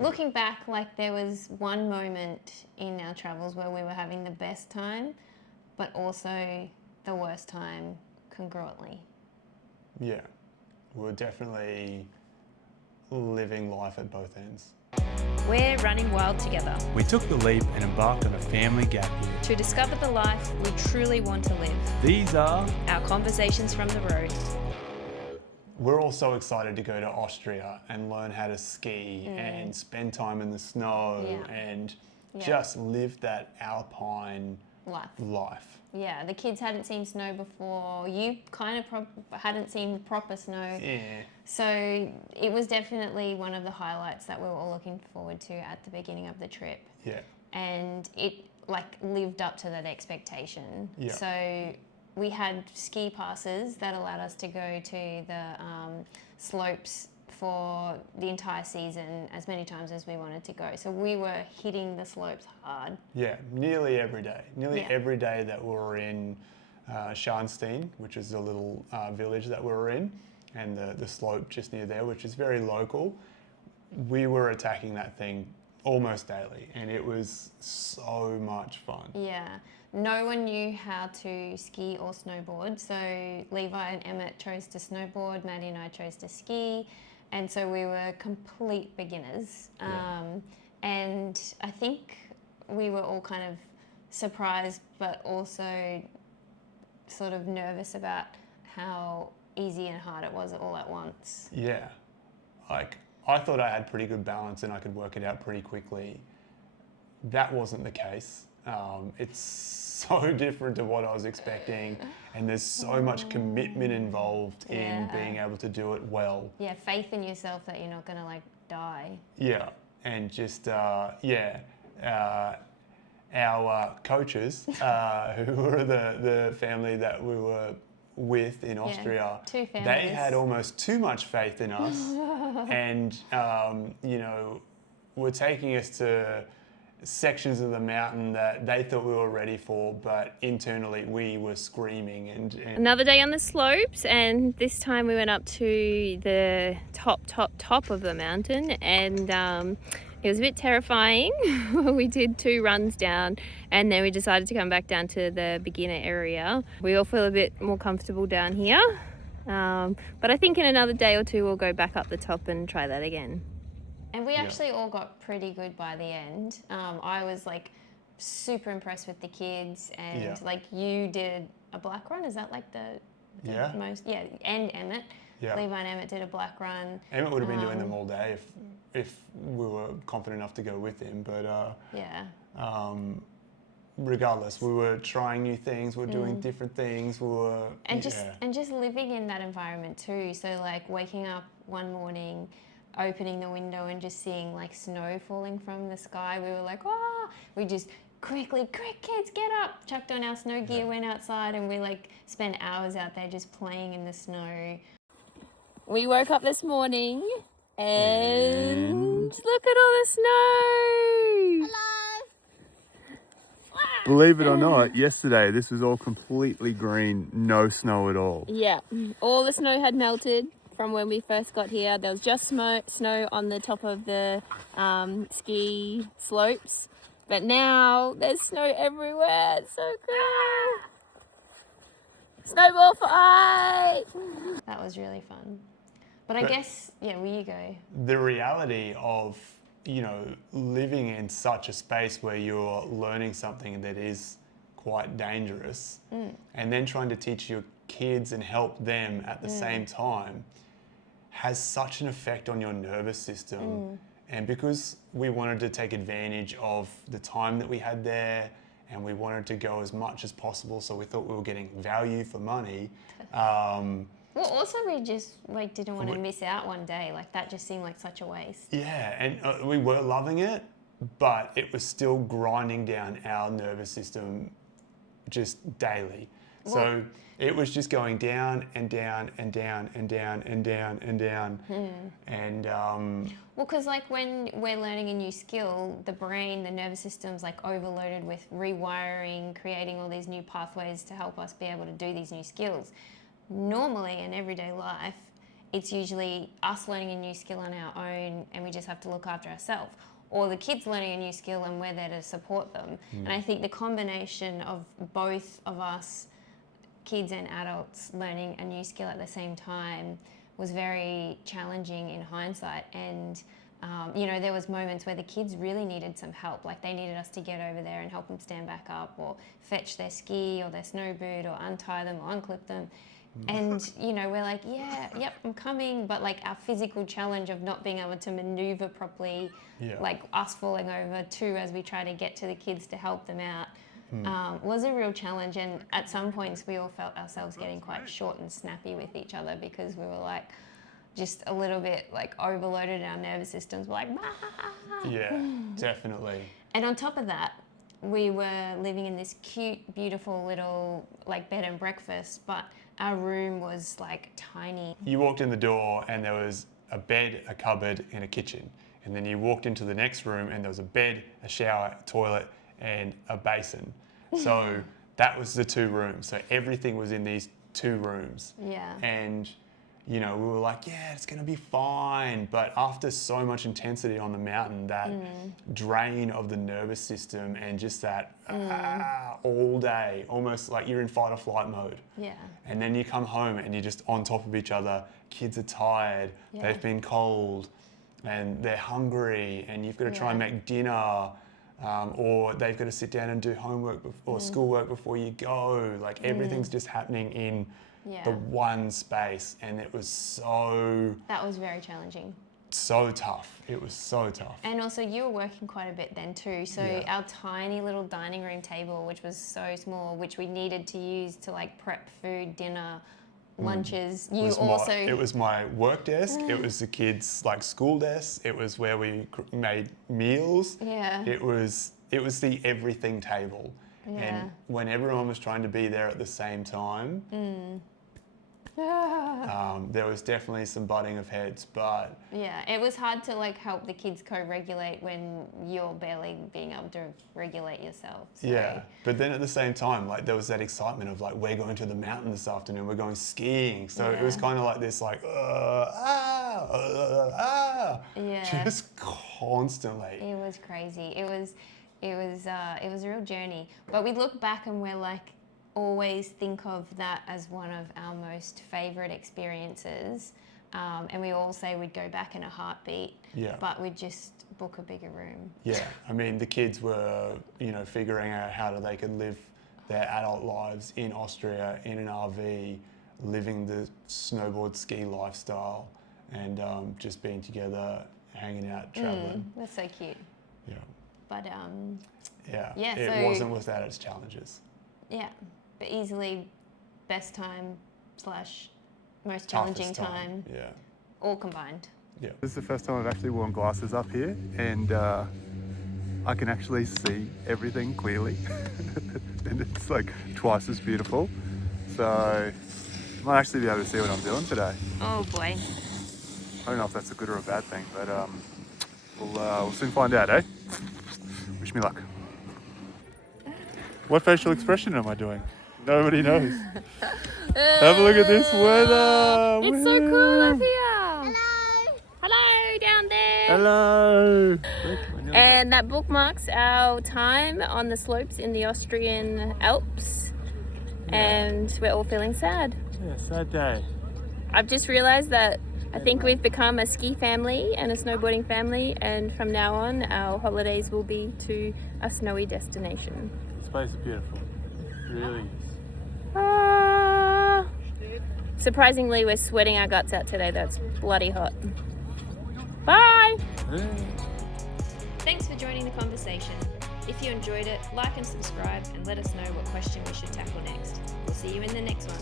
Looking back, like there was one moment in our travels where we were having the best time, but also the worst time congruently. Yeah, we're definitely living life at both ends. We're running wild together We took the leap and embarked on a family gap year. to discover the life we truly want to live. These are Our conversations from the road. We're all so excited to go to Austria and learn how to ski and spend time in the snow Yeah. and Yeah. just live that alpine life. Yeah, the kids hadn't seen snow before. You kind of hadn't seen proper snow. Yeah. So it was definitely one of the highlights that we were all looking forward to at the beginning of the trip. Yeah. And it like lived up to that expectation. Yeah. So we had ski passes that allowed us to go to the slopes for the entire season as many times as we wanted to go. So we were hitting the slopes hard. Yeah, nearly every day. Nearly Yeah. every day that we were in Scharnstein, which is a little village that we were in, and the slope just near there, which is very local, we were attacking that thing almost daily, and it was so much fun. Yeah. No one knew how to ski or snowboard. So Levi and Emmett chose to snowboard, Maddie and I chose to ski. And so we were complete beginners. And I think we were all kind of surprised, but also sort of nervous about how easy and hard it was all at once. Yeah, like I thought I had pretty good balance and I could work it out pretty quickly. That wasn't the case. It's so different to what I was expecting, and there's so much commitment involved in Yeah. being able to do it well. Yeah, faith in yourself that you're not going to like die. Yeah, and just our coaches, who were the family that we were with in Austria, two they families. had almost too much faith in us, and were taking us to sections of the mountain that they thought we were ready for, but internally we were screaming and Another day on the slopes, and this time we went up to the top of the mountain, and it was a bit terrifying. We did 2 runs down, and then we decided to come back down to the beginner area. We all feel a bit more comfortable down here, but I think in another day or 2 we'll go back up the top and try that again. And we actually all got pretty good by the end. I was like super impressed with the kids, and like you did a black run. Is that like the most? Yeah, and Emmett. Yeah. Levi and Emmett did a black run. Emmett would have been doing them all day if we were confident enough to go with him. But regardless, we were trying new things. We were doing different things. We were just living in that environment too. So like waking up one morning, opening the window and just seeing like snow falling from the sky. We were like, oh, we just quick kids, get up, chucked on our snow gear, went outside, and we like spent hours out there just playing in the snow. We woke up this morning and look at all the snow. Believe it or not, yesterday this was all completely green, no snow at all. Yeah, all the snow had melted from when we first got here. There was just snow on the top of the ski slopes, but now there's snow everywhere. It's so cool. Snowball fight! That was really fun. But I guess, where you go. the reality of living in such a space where you're learning something that is quite dangerous, and then trying to teach your kids and help them at the same time has such an effect on your nervous system. And because we wanted to take advantage of the time that we had there, and we wanted to go as much as possible, so we thought we were getting value for money. Well, also we just like didn't want to miss out one day. Like that just seemed like such a waste. Yeah, and we were loving it, but it was still grinding down our nervous system just daily. So it was just going down and down and down and down and down and down. And Well, because like when we're learning a new skill, the brain, the nervous system's like overloaded with rewiring, creating all these new pathways to help us be able to do these new skills. Normally in everyday life, it's usually us learning a new skill on our own and we just have to look after ourselves. Or the kids learning a new skill and we're there to support them. And I think the combination of both of us, kids and adults, learning a new skill at the same time was very challenging in hindsight. And you know, there was moments where the kids really needed some help, like they needed us to get over there and help them stand back up or fetch their ski or their snow boot or untie them or unclip them. And, you know, we're like, yeah, yep, I'm coming. But like our physical challenge of not being able to maneuver properly, like us falling over too as we try to get to the kids to help them out, was a real challenge. And at some points we all felt ourselves getting quite short and snappy with each other because we were like, just a little bit like overloaded in our nervous systems. We're like, bah! Yeah, definitely. And on top of that, we were living in this cute, beautiful little like bed and breakfast, but our room was like tiny. You walked in the door and there was a bed, a cupboard, and a kitchen. And then you walked into the next room and there was a bed, a shower, a toilet, and a basin. So that was the 2 rooms. So everything was in these 2 rooms. Yeah. And you know, we were like, yeah, it's going to be fine. But after so much intensity on the mountain, that drain of the nervous system and just that all day, almost like you're in fight or flight mode. Yeah. And then you come home and you're just on top of each other. Kids are tired, they've been cold, and they're hungry, and you've got to try and make dinner. Or they've got to sit down and do homework or schoolwork before you go. Like everything's just happening in the one space, and it was so... That was very challenging. So tough. It was so tough. And also you were working quite a bit then too. So our tiny little dining room table, which was so small, which we needed to use to like prep food, dinner, lunches. It was my work desk. It was the kids' like school desk. It was where we made meals. Yeah. It was the everything table. Yeah. And when everyone was trying to be there at the same time, there was definitely some butting of heads, but... Yeah, it was hard to like help the kids co-regulate when you're barely being able to regulate yourself. So. Yeah, but then at the same time, like there was that excitement of like, we're going to the mountain this afternoon, we're going skiing. So it was kind of like this like, just constantly. It was crazy. It was a real journey. But we look back and we're like, always think of that as one of our most favourite experiences. And we all say we'd go back in a heartbeat, but we'd just book a bigger room. Yeah, I mean, the kids were, you know, figuring out how they could live their adult lives in Austria, in an RV, living the snowboard ski lifestyle, and just being together, hanging out, travelling. That's so cute. Yeah. But it wasn't without its challenges. Yeah, but easily best time / most challenging time. Yeah. All combined. Yeah. This is the first time I've actually worn glasses up here, and I can actually see everything clearly. And it's like twice as beautiful. So I might actually be able to see what I'm doing today. Oh boy. I don't know if that's a good or a bad thing, but we'll soon find out, eh? Wish me luck. What facial expression am I doing? Nobody knows. Have a look at this weather. It's so cool up here. Hello down there. Hello. And that bookmarks our time on the slopes in the Austrian Alps. And we're all feeling sad. Yeah, sad day. I've just realized that I think we've become a ski family and a snowboarding family, and from now on our holidays will be to a snowy destination. This place is beautiful. It really is. Surprisingly, we're sweating our guts out today. That's bloody hot. Bye! Thanks for joining the conversation. If you enjoyed it, like and subscribe and let us know what question we should tackle next. We'll see you in the next one.